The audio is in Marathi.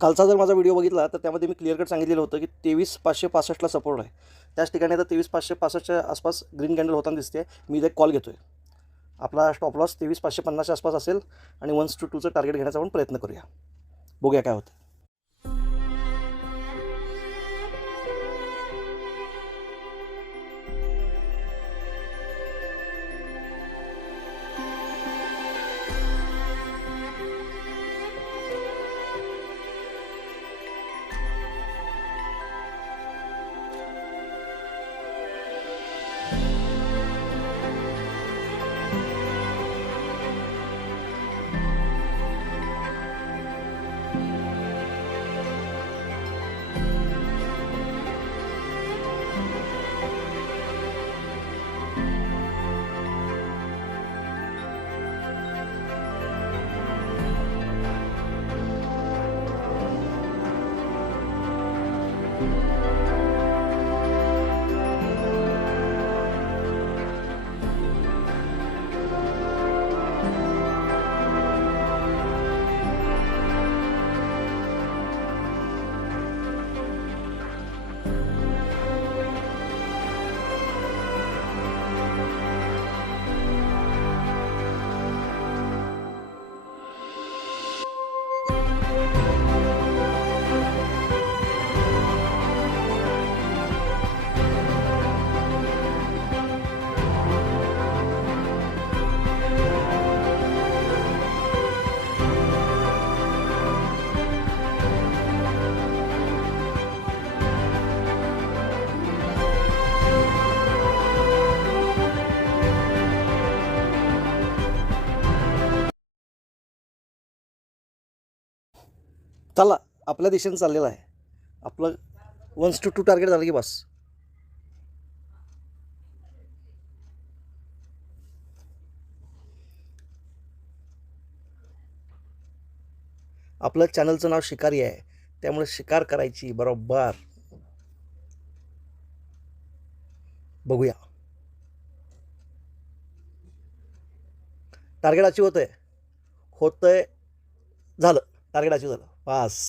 कालचा जर माझा व्हिडिओ बघितला तर त्यामध्ये मी क्लिअर कट सांगितलेलं होतं की 23,565ला सपोर्ट आहे. त्याच ठिकाणी आता 23,565च्या आसपास ग्रीन कॅन्डल होताना दिसते. मी इथे कॉल घेतो आहे. आपला स्टॉप लॉस 23,550च्या आसपास असेल आणि 1:2चं टार्गेट घेण्याचा आपण प्रयत्न करूया. बघूया काय होतं. चला, आपल्या दिशेने चाललेलं आहे. आपलं 1:2 टार्गेट झालं की बस. आपलं चॅनलचं नाव शिकारी आहे, त्यामुळे शिकार करायची बरोबर. बघूया. टार्गेट अचीव होतंय. झालं. टार्गेट अचीव झालं. बस.